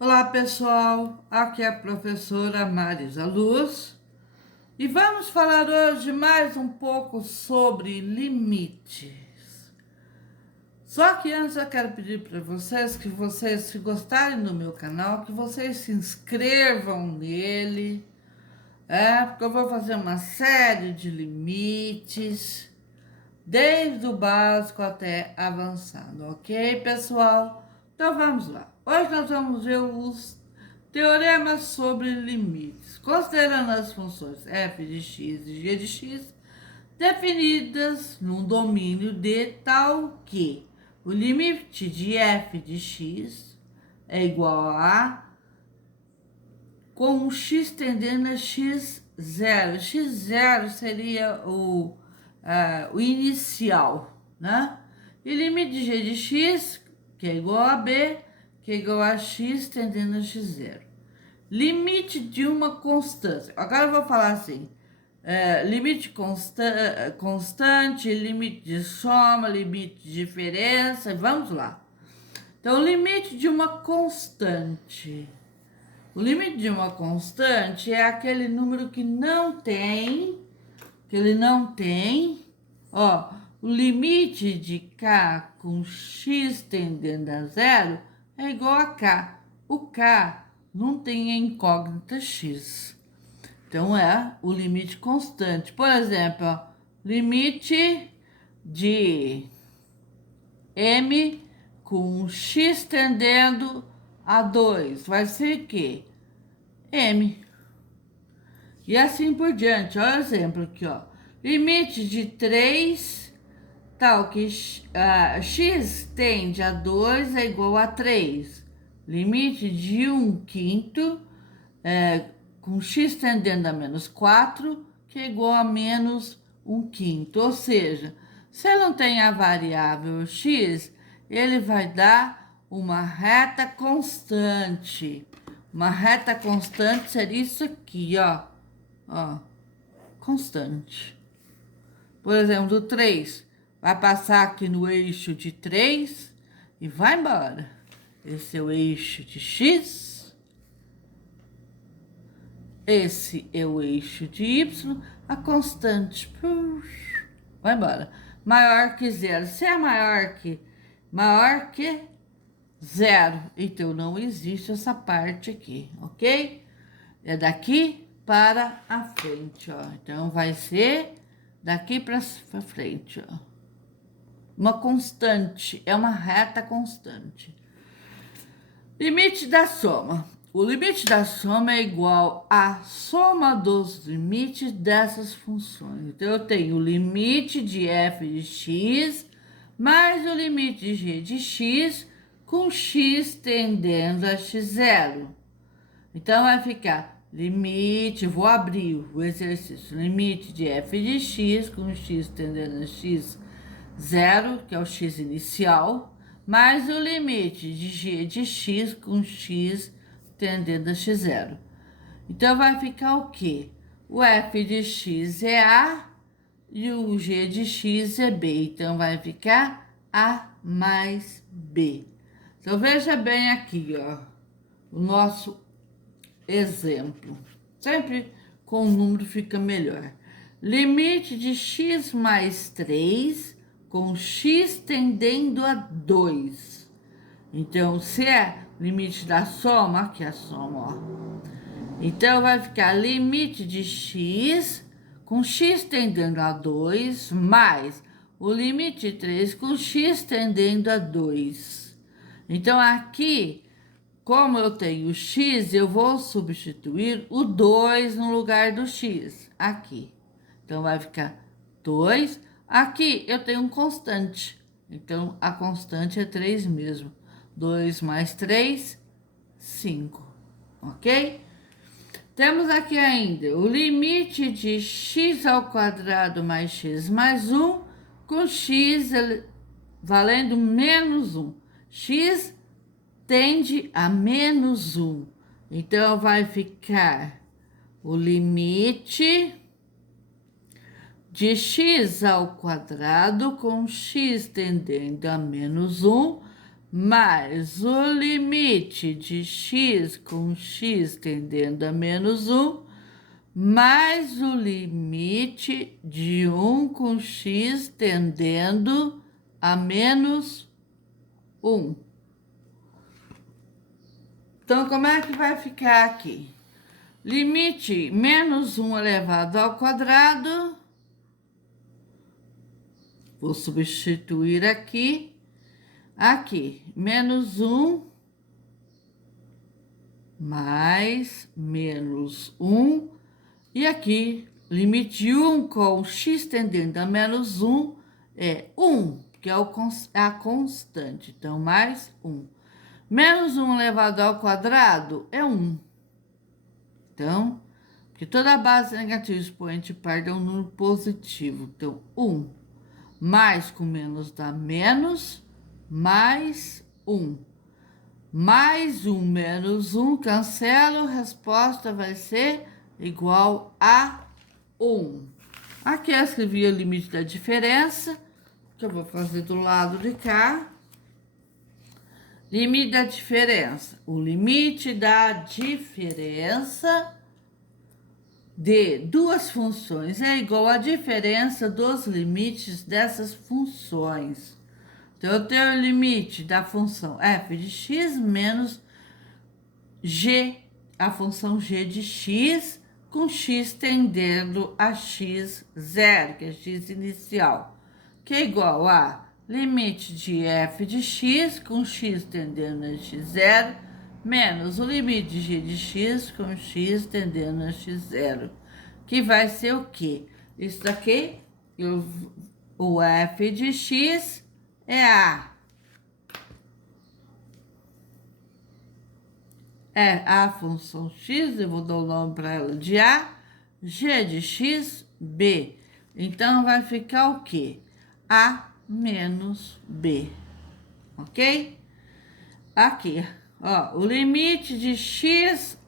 Olá pessoal, aqui é a professora Marisa Luz e vamos falar hoje mais um pouco sobre limites. Só que antes eu quero pedir para vocês que vocês, se gostarem do meu canal, que vocês se inscrevam nele, porque eu vou fazer uma série de limites, desde o básico até avançado, ok, pessoal? Então vamos lá. Hoje nós vamos ver os teoremas sobre limites, considerando as funções f de x e g de x definidas num domínio de tal que o limite de f de x é igual a com x tendendo a x0. X0 seria o inicial, né? E limite de g de x, que é igual a b, que é igual a x tendendo a x0. Limite de uma constância. Agora eu vou falar assim: limite constante, limite de soma, limite de diferença. Vamos lá. Então, limite de uma constante. O limite de uma constante é aquele número que ele não tem, ó, o limite de k com x tendendo a zero é igual a k. O k não tem a incógnita x. Então, é o limite constante. Por exemplo, ó, limite de m com x tendendo a 2 vai ser o quê? M. E assim por diante. Olha o exemplo aqui, ó. Limite de 3, tal que x tende a 2 é igual a 3. Limite de 1/5 com x tendendo a -4, que é igual a -1/5. Ou seja, se ele não tem a variável x, ele vai dar uma reta constante. Uma reta constante seria isso aqui, ó, constante. Por exemplo, do 3, vai passar aqui no eixo de 3 e vai embora. Esse é o eixo de x, esse é o eixo de y, a constante, vai embora. Maior que zero. Se é maior que zero, então não existe essa parte aqui, ok? É daqui para a frente, ó. Então vai ser daqui para frente, ó. Uma constante, é uma reta constante. Limite da soma. O limite da soma é igual à soma dos limites dessas funções. Então, eu tenho o limite de f de x mais o limite de g de x com x tendendo a x0. Então, vai ficar limite, vou abrir o exercício, limite de f de x com x tendendo a x0, que é o x inicial, mais o limite de g de x com x tendendo a x0. Então, vai ficar o quê? O f de x é a e o g de x é b. Então, vai ficar a mais b. Então, veja bem aqui, ó, o nosso exemplo. Sempre com o número fica melhor. Limite de x mais 3 com x tendendo a 2. Então, se é limite da soma, aqui a soma, ó. Então, vai ficar limite de x com x tendendo a 2 mais o limite de 3 com x tendendo a 2. Então, aqui, como eu tenho x, eu vou substituir o 2 no lugar do x, aqui. Então, vai ficar 2. Aqui eu tenho um constante, então a constante é 3 mesmo. 2 mais 3, 5, ok? Temos aqui ainda o limite de x ao quadrado mais x mais 1, com x valendo menos 1. X tende a -1. Então, vai ficar o limite de x ao quadrado com x tendendo a -1 mais o limite de x com x tendendo a menos 1, mais o limite de 1 com x tendendo a menos 1. Então, como é que vai ficar aqui? Limite menos 1 elevado ao quadrado. Vou substituir aqui. Aqui, menos 1 mais menos 1. E aqui, limite de 1 com x tendendo a menos 1 é 1, que é a constante. Então, mais 1. Menos 1 elevado ao quadrado é 1. Então, porque toda base negativa expoente par é um número positivo. Então, 1 mais com menos dá menos, mais 1. Mais 1 menos 1, cancelo, resposta vai ser igual a 1. Aqui eu escrevi o limite da diferença, que eu vou fazer do lado de cá. Limite da diferença. O limite da diferença de duas funções é igual à diferença dos limites dessas funções. Então, eu tenho o limite da função f de x menos g, a função g de x, com x tendendo a x0, que é x inicial, que é igual a limite de f de x com x tendendo a x0, menos o limite de g de x com x tendendo a x0, que vai ser o quê? Isso daqui, o f de x é a função x, eu vou dar o nome para ela de a, g de x, b. Então, vai ficar o quê? A menos b, ok? Aqui, ó, o limite de x,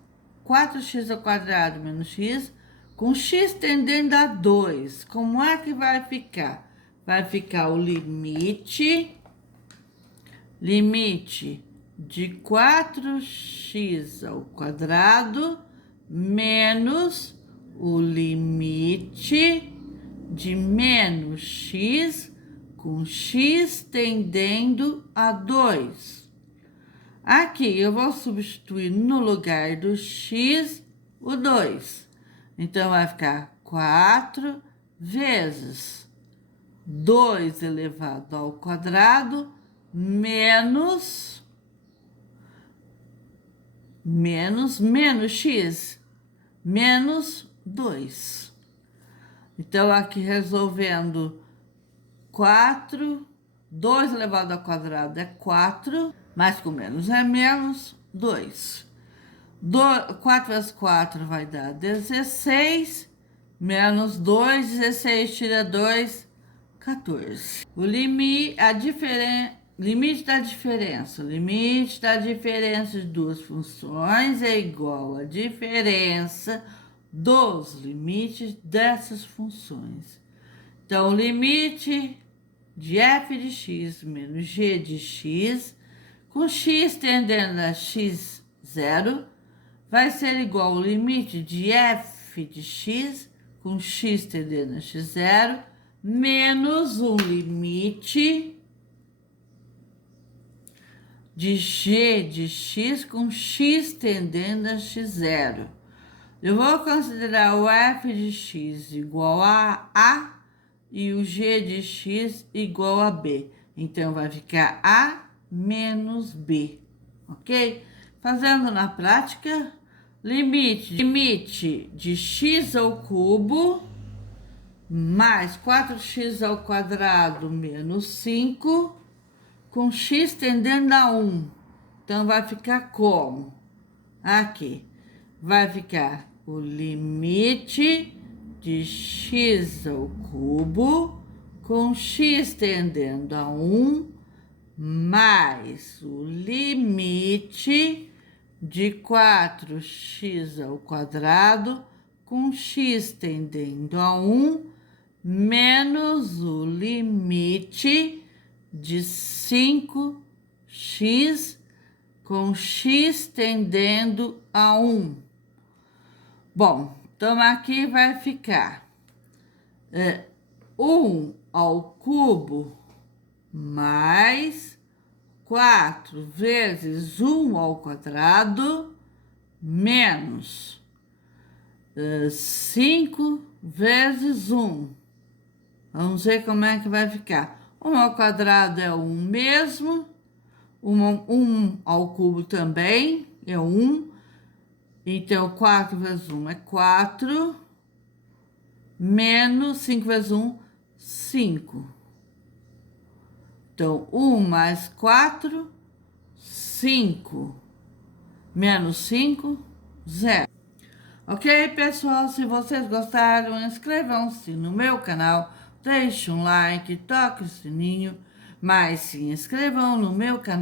4x ao quadrado menos x, com x tendendo a 2. Como é que vai ficar? Vai ficar o limite de 4x ao quadrado menos o limite de menos x com x tendendo a 2. Aqui eu vou substituir no lugar do x o 2. Então, vai ficar 4 vezes 2 elevado ao quadrado menos x, menos 2. Então, aqui resolvendo 4, 2 elevado ao quadrado é 4, mais com menos é menos 2. 4 vezes 4 vai dar 16, menos 2, 16 tira 2, 14. O limite da diferença. O limite da diferença de duas funções é igual à diferença dos limites dessas funções. Então, o limite de f de x menos g de x, com x tendendo a x0, vai ser igual ao limite de f de x, com x tendendo a x0, menos o limite de g de x com x tendendo a x0. Eu vou considerar o f de x igual a A e o g de x igual a B. Então, vai ficar A menos B, ok? Fazendo na prática, limite de x ao cubo mais 4x ao quadrado menos 5, com x tendendo a 1. Então, vai ficar como? Aqui. Vai ficar o limite de x ao cubo, com x tendendo a 1, mais o limite de 4x ao quadrado, com x tendendo a 1, menos o limite de 5x x com x tendendo a 1. Bom, então aqui vai ficar 1 ao cubo mais 4 vezes 1 ao quadrado menos 5 vezes 1. Vamos ver como é que vai ficar. 1 ao quadrado é 1 mesmo. 1 ao cubo também é 1. Então, 4 vezes 1 é 4. Menos 5 vezes 1, 5. Então, 1 mais 4, 5. Menos 5, 0. Ok, pessoal? Se vocês gostaram, inscrevam-se no meu canal, deixem um like, toque o sininho, mas se inscrevam no meu canal.